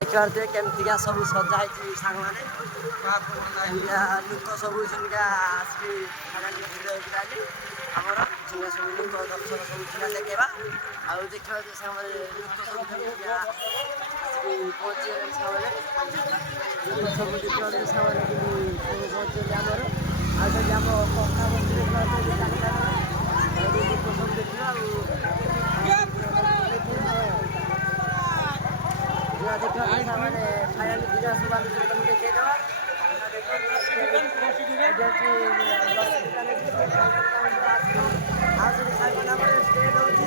ଦେଖିପାରୁଥିବେ କେମିତିକା ସବୁ ସଜା ହେଇଛି ସାଙ୍ଗମାନେ ଲୋକ ସବୁ ସେମିତିକା ଆସିକି ଭିଡ଼ ହେଇକି ଆଜି ଆମର ସେମିତିକା ସବୁ ଲୋକ ଦର୍ଶନ ସବୁ ଥିଲା ଦେଖେଇବା ଆଉ ଦେଖିପାରୁଥିବେ ସାଙ୍ଗମାନେ ଲୋକ ସବୁ କେମିତିକା ଆସିକି ପହଞ୍ଚିଗଲେଣି ସାଙ୍ଗମାନେ ଲୋକ ସବୁ ଦେଖିପାରୁଥିବେ ସାଙ୍ଗମାନେ କେମିତି ସବୁ ପହଞ୍ଚିଛନ୍ତି ଆମର ଆଉ ଯଦି ଆମ କକା ବସି ଦେଖିପାରୁଥିବେ ଚାଲି ଲୋକ ସବୁ ଦେଖିବା ଆଉ ଦେଖିବା ସାଙ୍ଗମାନେ ଫାଇନାଲି ଭିଡ଼ିଓ ସବୁ ଆମେ ତମକୁ ଦେଖେଇଦେବା ଆଉ ସେଠି ସାଙ୍ଗମାନେ ଆମର ଷ୍ଟେଟ୍ ହେଉଛି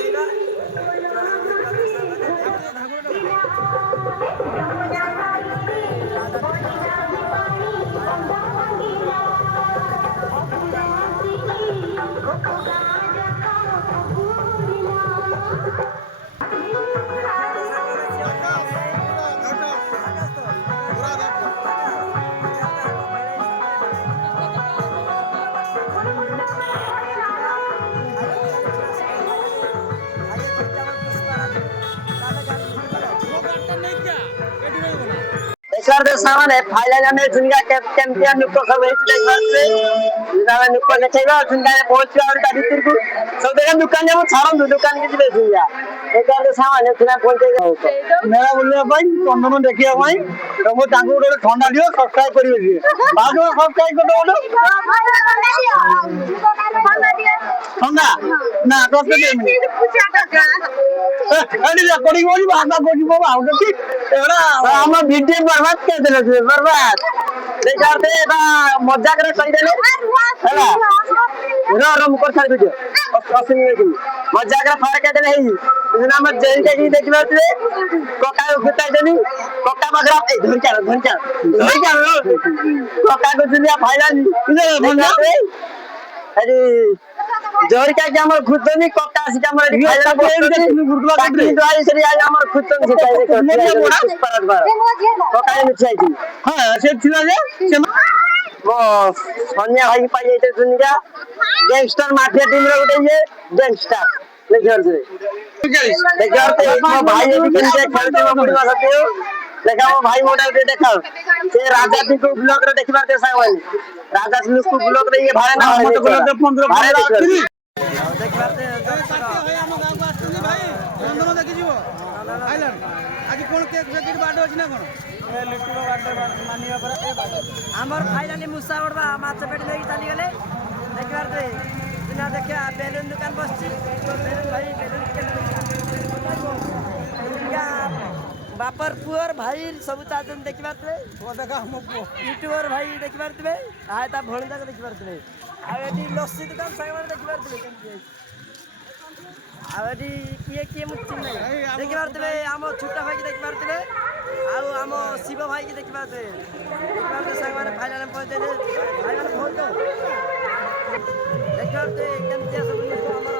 ଦେଖେଇବା सामान फाइनल में झुनगा चैंपियन नुक सब नुक देखा झुनगा पहुंचा भर को सब देखा दुकान जाओ छाड़ू दुकान के झुनगा सामान मेला बुलने चंदन देखा तुम गोटे ठंडा दियो सब्सक्राइब करेंगे सब्सक्राइब ठंडा ना वीडियो बर्बाद कर देले बर्बाद देखा मजाक कर वीडियो मजाक फाड़ कर देखा कका गुताई कका मगरा धरचा कका को फाइल जोरिका के हमर खुदनी कक्का से हमर खाइला हमर खुदनी से परत बार कक्का ने छाई थी हां से थिला जे वो सोनिया भाई पाई जाते दुनिया गैंगस्टर माफिया टीम रे गोटे ये गैंगस्टर लेकर दे देखते मो भाई भी केनते खेलते पड़वा सके देखा मो भाई मोटा दे देखा से राजा जी को ब्लॉग रे देखबार दे सागवानी राजा जी को ब्लॉग रे ये भाई ना मत ब्लॉग रे 15 भाई देखबार दे हम गांव को आछनी भाई चंदन देखि जीवो आइलन आज कोन केक फेक बाडो अछि ना कोन ए लिटुरो बाडो मानिया पर ए बाडो हमर फाइनली मुसा बडबा माछ पेट लेके चली गेले देखबार दे बिना देखा बेलून दुकान बसची बेलून भाई बेलून बापर पुअर भाई सब चाचन देखि पारते ओ देखा हम यूट्यूबर भाई देखि पारते आ ता भणजा को देखि पारते आ एटी लस्सी दुकान साइबर देखि पारते केमती आ एटी किए मुच्ची नहीं देखि पारते हम छोटा भाई देखि पारते आ हम शिव भाई की देखि पारते साइबर फाइनल में पहुंचे भाई माने फोन तो देखि पारते केमती सब हमर